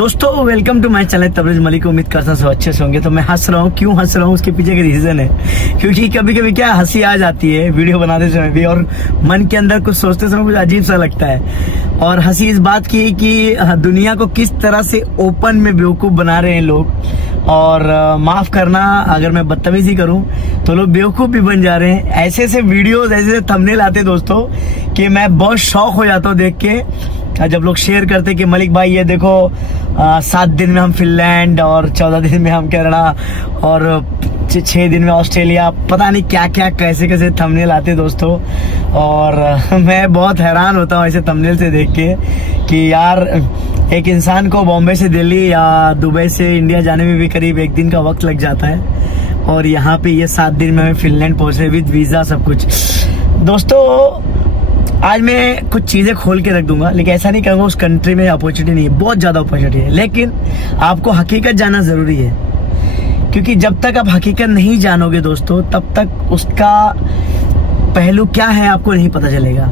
दोस्तों welcome to my channel Tabrez Malik. उम्मीद करता हूँ सब अच्छे से होंगे। तो मैं हंस रहा हूँ, क्यों हंस रहा हूँ उसके पीछे का रीजन है क्योंकि कभी कभी क्या हंसी आ जाती है वीडियो बनाते समय भी, और मन के अंदर कुछ सोचते समय कुछ अजीब सा लगता है। और हंसी इस बात की है कि दुनिया को किस तरह से ओपन में बेवकूफ बना रहे हैं लोग। और माफ करना अगर मैं बदतमीजी करूं तो लोग बेवकूफ भी बन जा रहे हैं। ऐसे ऐसे वीडियोस ऐसे थंबनेल आते दोस्तों कि मैं बहुत शौक हो जाता हूं देख के, जब लोग शेयर करते कि मलिक भाई ये देखो 7 दिन में हम फिनलैंड और 14 दिन में हम कनाडा और 6 दिन में ऑस्ट्रेलिया, पता नहीं क्या क्या कैसे कैसे थंबनेल आते दोस्तों। और मैं बहुत हैरान होता हूँ ऐसे थंबनेल से देख के कि यार एक इंसान को बॉम्बे से दिल्ली या दुबई से इंडिया जाने में भी करीब 1 दिन का वक्त लग जाता है, और यहाँ पे ये 7 दिन में हमें फिनलैंड पहुंचे विद वीजा सब कुछ। दोस्तों आज मैं कुछ चीजें खोल के रख दूंगा, लेकिन ऐसा नहीं कहूँगा उस कंट्री में अपॉर्चुनिटी नहीं है, बहुत ज्यादा अपॉर्चुनिटी है, लेकिन आपको हकीकत जानना जरूरी है। क्योंकि जब तक आप हकीकत नहीं जानोगे दोस्तों तब तक उसका पहलू क्या है आपको नहीं पता चलेगा।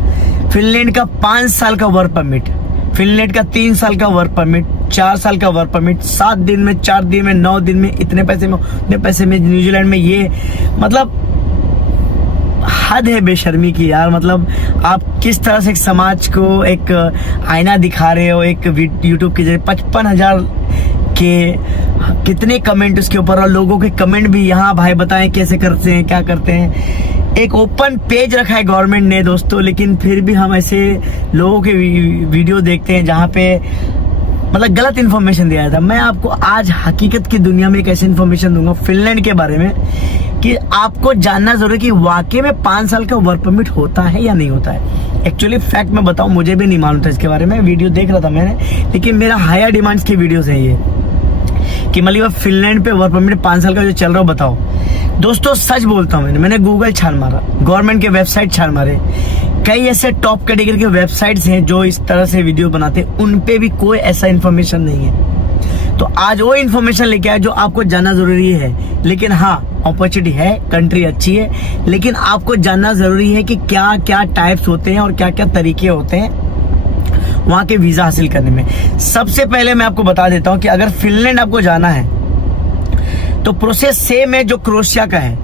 फिनलैंड का 5 साल का वर्क परमिट, फिनलैंड का 3 साल का वर्क परमिट, 4 साल का वर्क परमिट, 7 दिन में, 4 दिन में, 9 दिन में, इतने पैसे में, उतने पैसे में, न्यूजीलैंड में, ये मतलब हद है बेशर्मी की यार। मतलब आप किस तरह से एक समाज को एक आईना दिखा रहे हो एक यूट्यूब के जरिए। 55,000 के कितने कमेंट उसके ऊपर, और लोगों के कमेंट भी यहाँ भाई बताएं कैसे करते हैं क्या करते हैं। एक ओपन पेज रखा है गवर्नमेंट ने दोस्तों, लेकिन फिर भी हम ऐसे लोगों के वीडियो देखते हैं जहाँ पे मतलब गलत इन्फॉर्मेशन दिया जाता है। मैं आपको आज हकीकत की दुनिया में एक ऐसी इन्फॉर्मेशन दूंगा फिनलैंड के बारे में कि आपको जानना जरूरी है कि वाकई में 5 साल का वर्क परमिट होता है या नहीं होता है। एक्चुअली फैक्ट मैं बताऊं, मुझे भी नहीं मालूम था इसके बारे में, वीडियो देख रहा था मैंने, लेकिन मेरा हायर डिमांड्स की वीडियोस हैं ये कि मतलब फिनलैंड पे वर्क परमिट 5 साल का जो चल रहा हो बताओ। दोस्तों सच बोलता हूँ, मैंने गूगल छान मारा, गवर्नमेंट के वेबसाइट छान मारे, कई ऐसे टॉप कैटेगरी के वेबसाइट्स हैं जो इस तरह से वीडियो बनाते हैं, उन पे भी कोई ऐसा इन्फॉर्मेशन नहीं है। तो आज वो इन्फॉर्मेशन लेके आया जो आपको जानना जरूरी है। लेकिन हाँ अपॉर्चुनिटी है, कंट्री अच्छी है, लेकिन आपको जानना जरूरी है कि क्या क्या टाइप्स होते हैं और क्या क्या तरीके होते हैं वहां के वीजा हासिल करने में। सबसे पहले मैं आपको बता देता हूं कि अगर फिनलैंड आपको जाना है तो प्रोसेस सेम है जो क्रोएशिया का है,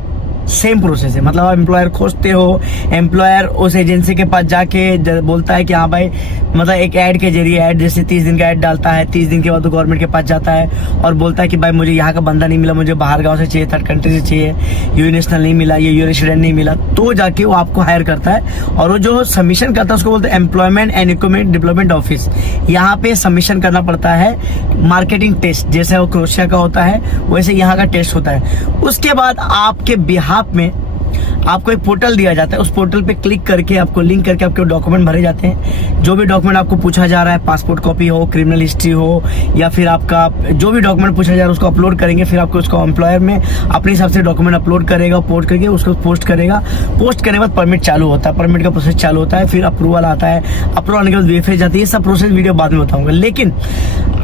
सेम प्रोसेस है। मतलब आप एम्प्लॉयर खोजते हो, एम्प्लॉयर उस एजेंसी के पास जाके बोलता है कि हाँ भाई, मतलब एक ऐड के जरिए, ऐड जैसे 30 दिन का ऐड डालता है, 30 दिन के बाद वो गवर्नमेंट के पास जाता है और बोलता है कि भाई मुझे यहाँ का बंदा नहीं मिला, मुझे बाहर गांव से चाहिए, थर्ड कंट्री से चाहिए, यू नेशनल नहीं मिला, ये यू रेसिडेंट नहीं मिला, तो जाके वो आपको हायर करता है। और वो जो सबमिशन करता है उसको बोलते हैं employment and equipment development office. यहाँ पे सबमिशन करना पड़ता है, मार्केटिंग टेस्ट जैसे वो क्रोएशिया का होता है वैसे यहाँ का टेस्ट होता है। उसके बाद आपके बिहाफ में आपको एक पोर्टल दिया जाता है, उस पोर्टल पे क्लिक करके आपको लिंक करके आपके डॉक्यूमेंट भरे जाते हैं। जो भी डॉक्यूमेंट आपको पूछा जा रहा है, पासपोर्ट कॉपी हो, क्रिमिनल हिस्ट्री हो, या फिर आपका जो भी डॉक्यूमेंट पूछा जा रहा है उसको अपलोड करेंगे। फिर आपको उसको एम्प्लॉयर में अपने हिसाब से डॉक्यूमेंट अपलोड करेगा, पोस्ट करके उसको पोस्ट करेगा। पोस्ट करने के बाद परमिट चालू होता है, परमिट का प्रोसेस चालू होता है, फिर अप्रूवल आता है, अप्रूवल आने के बाद वेरीफाई जाती है। सब प्रोसेस वीडियो बाद में बताऊंगा। लेकिन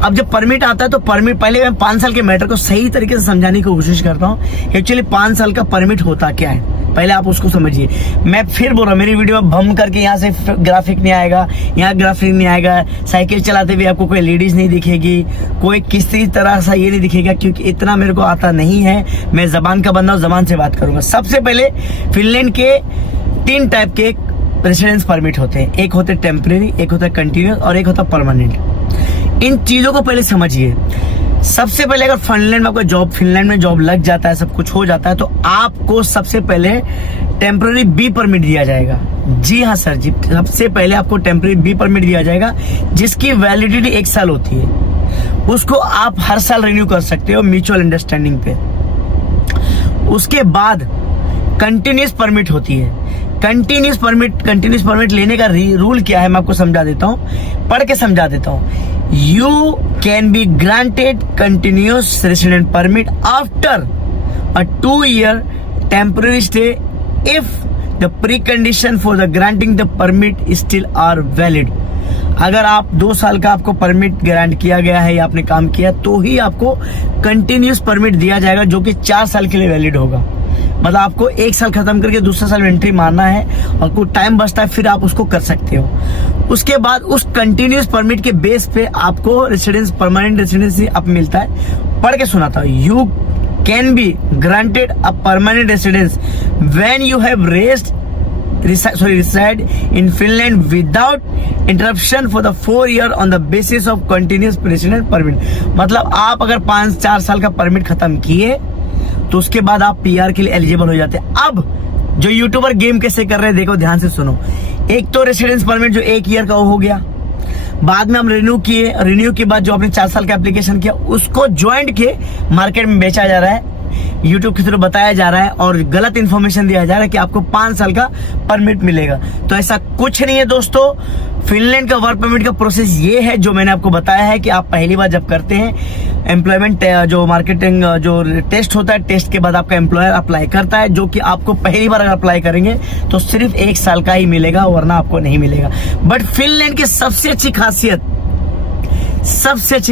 अब जब परमिट आता है तो परमिट पहले मैं 5 साल के मैटर को सही तरीके से समझाने की कोशिश करता हूँ। एक्चुअली 5 साल का परमिट होता क्या है पहले आप उसको समझिए। मैं फिर बोल रहा हूँ, मेरी वीडियो में भम करके यहाँ से ग्राफिक नहीं आएगा, यहाँ ग्राफिक नहीं आएगा, साइकिल चलाते हुए आपको कोई लेडीज नहीं दिखेगी, कोई किसी तरह सा ये नहीं दिखेगा, क्योंकि इतना मेरे को आता नहीं है। मैं जबान का बंदा हूँ, जबान से बात करूंगा। सबसे पहले फिनलैंड के 3 टाइप के रेसिडेंस परमिट होते हैं, एक होते हैं टेम्परेरी, एक होता है कंटिन्यूस और एक होता है परमानेंट। इन चीजों को पहले समझिए। सबसे पहले अगर फिनलैंड में आपका जॉब, फिनलैंड में जॉब लग जाता है, सब कुछ हो जाता है, तो आपको सबसे पहले टेम्पररी बी परमिट दिया जाएगा। जी हाँ सर जी, सबसे पहले आपको टेम्पररी बी परमिट दिया जाएगा जिसकी वैलिडिटी 1 साल होती है। उसको आप हर साल रिन्यू कर सकते हो म्यूचुअल अंडरस्टैंडिंग पे। उसके बाद कंटिन्यूस परमिट होती है। कंटिन्यूस परमिट लेने का रूल क्या है मैं आपको समझा देता हूँ, पढ़ के समझा देता हूँ। You can be granted continuous resident permit after a 2-year temporary stay if the precondition for the granting the permit still are valid। अगर आप 2 साल का आपको परमिट ग्रांट किया गया है या आपने काम किया तो ही आपको कंटिन्यूस परमिट दिया जाएगा जो कि 4 साल के लिए वैलिड होगा। मतलब आपको 1 साल खत्म करके दूसरे साल में एंट्री मारना है और कुछ टाइम बचता है, फिर आप उसको कर सकते हो। उसके बाद उस कंटिन्यूस परमिट के बेस पे आपको रेसिडेंस, परमानेंट रेसिडेंसी अब मिलता है। पढ़ के सुनाता हूँ। You can be granted a permanent residence when you have reside in Finland without interruption for the 4 year on the basis of continuous residence permit। मतलब आप अगर 4 साल का परमिट खत्म किए तो उसके बाद आप पीआर के लिए एलिजिबल हो जाते हैं। अब जो यूट्यूबर गेम कैसे कर रहे हैं देखो, ध्यान से सुनो। एक तो रेसिडेंस परमिट जो 1 ईयर का हो गया, बाद में हम रिन्यू किए, रिन्यू के बाद जो आपने 4 साल का एप्लीकेशन किया उसको ज्वाइंट के मार्केट में बेचा जा रहा है, यूट्यूब के थ्रू बताया जा रहा है और गलत इंफॉर्मेशन दिया जा रहा है कि आपको 5 साल का परमिट मिलेगा। तो ऐसा कुछ नहीं है दोस्तों। फिनलैंड का वर्क परमिट का प्रोसेस ये है जो मैंने आपको बताया है कि आप पहली बार जब करते हैं एम्प्लॉयमेंट जो मार्केटिंग जो टेस्ट होता है, टेस्ट के बाद आपका एम्प्लॉयर अप्लाई करता है, जो कि आपको पहली बार अगर अप्लाई करेंगे तो सिर्फ 1 साल का ही मिलेगा, वरना आपको नहीं मिलेगा। बट फिनलैंड की सबसे अच्छी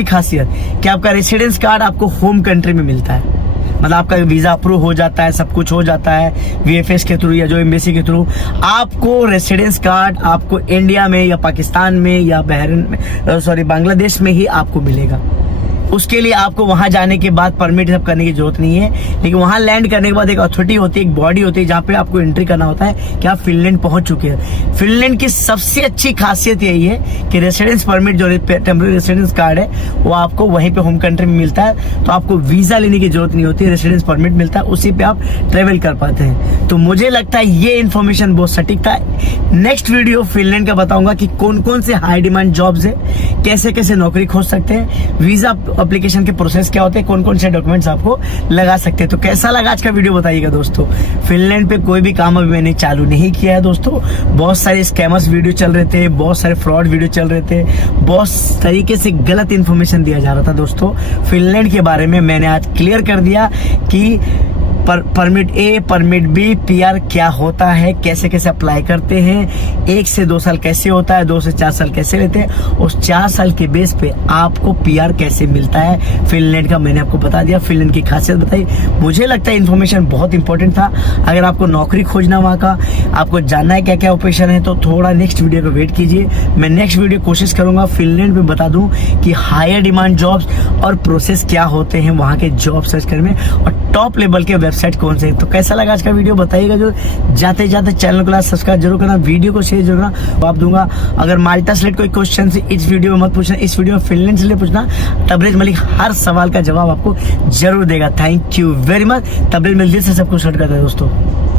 खासियत कि आपका रेसिडेंस कार्ड आपको होम कंट्री में मिलता है। मतलब आपका वीजा अप्रूव हो जाता है, सब कुछ हो जाता है वीएफएस के थ्रू या जो एम्बेसी के थ्रू। आपको रेसिडेंस कार्ड आपको इंडिया में या पाकिस्तान में या बहरीन में बांग्लादेश में ही आपको मिलेगा। उसके लिए आपको वहां जाने के बाद परमिट सब करने की जरूरत नहीं है, लेकिन वहां लैंड करने के बाद एक अथॉरिटी होती है, एक बॉडी होती है जहां पे आपको एंट्री करना होता है कि आप फिनलैंड पहुंच चुके हैं। फिनलैंड की सबसे अच्छी खासियत यही है कि रेसिडेंस परमिट जो टेम्परेरी रेसिडेंस कार्ड है वो आपको वहीं पे होम कंट्री में मिलता है, तो आपको वीजा लेने की जरूरत नहीं होती है, रेसिडेंस परमिट मिलता है, उसी पे आप ट्रेवल कर पाते हैं। तो मुझे लगता है ये इन्फॉर्मेशन बहुत सटीक था। नेक्स्ट वीडियो फिनलैंड का बताऊंगा कि कौन कौन से हाई डिमांड जॉब्स है, कैसे कैसे नौकरी खोज सकते हैं, वीजा एप्लीकेशन के प्रोसेस क्या होते हैं, कौन कौन से डॉक्यूमेंट्स आपको लगा सकते हैं। तो कैसा लगा आज का वीडियो बताइएगा दोस्तों। फिनलैंड पे कोई भी काम अभी मैंने चालू नहीं किया है दोस्तों। बहुत सारे स्कैमर्स वीडियो चल रहे थे, बहुत सारे फ्रॉड वीडियो चल रहे थे, बहुत तरीके से गलत इन्फॉर्मेशन दिया जा रहा था दोस्तों। फिनलैंड के बारे में मैंने आज क्लियर कर दिया कि परमिट ए, परमिट बी, पीआर क्या होता है, कैसे कैसे अप्लाई करते हैं, 1 से 2 साल कैसे होता है, 2 से 4 साल कैसे लेते हैं, उस 4 साल के बेस पे आपको पीआर कैसे मिलता है फिनलैंड का मैंने आपको बता दिया, फिनलैंड की खासियत बताई। मुझे लगता है इन्फॉर्मेशन बहुत इंपॉर्टेंट था। अगर आपको नौकरी खोजना वहाँ का, आपको जानना है क्या क्या ऑपरेशन है, तो थोड़ा नेक्स्ट वीडियो को वेट कीजिए। मैं नेक्स्ट वीडियो कोशिश करूंगा फिनलैंड में बता दूं कि हायर डिमांड जॉब्स और प्रोसेस क्या होते हैं वहाँ के जॉब सर्च करने में, और टॉप लेवल के वेबसाइट कौन से। तो कैसा लगा आज का वीडियो बताइएगा। जो जाते जाते चैनल को सब्सक्राइब जरूर करना, वीडियो को शेयर जरूर करना, जवाब दूंगा। अगर माल्टा से कोई क्वेश्चन से इस वीडियो में मत पूछना, इस वीडियो में फिनलैंड से पूछना। तबरेज मलिक हर सवाल का जवाब आपको जरूर देगा। Thank you very much. Tabrez Malik दिल से सबको शॉर्ट करता है दोस्तों।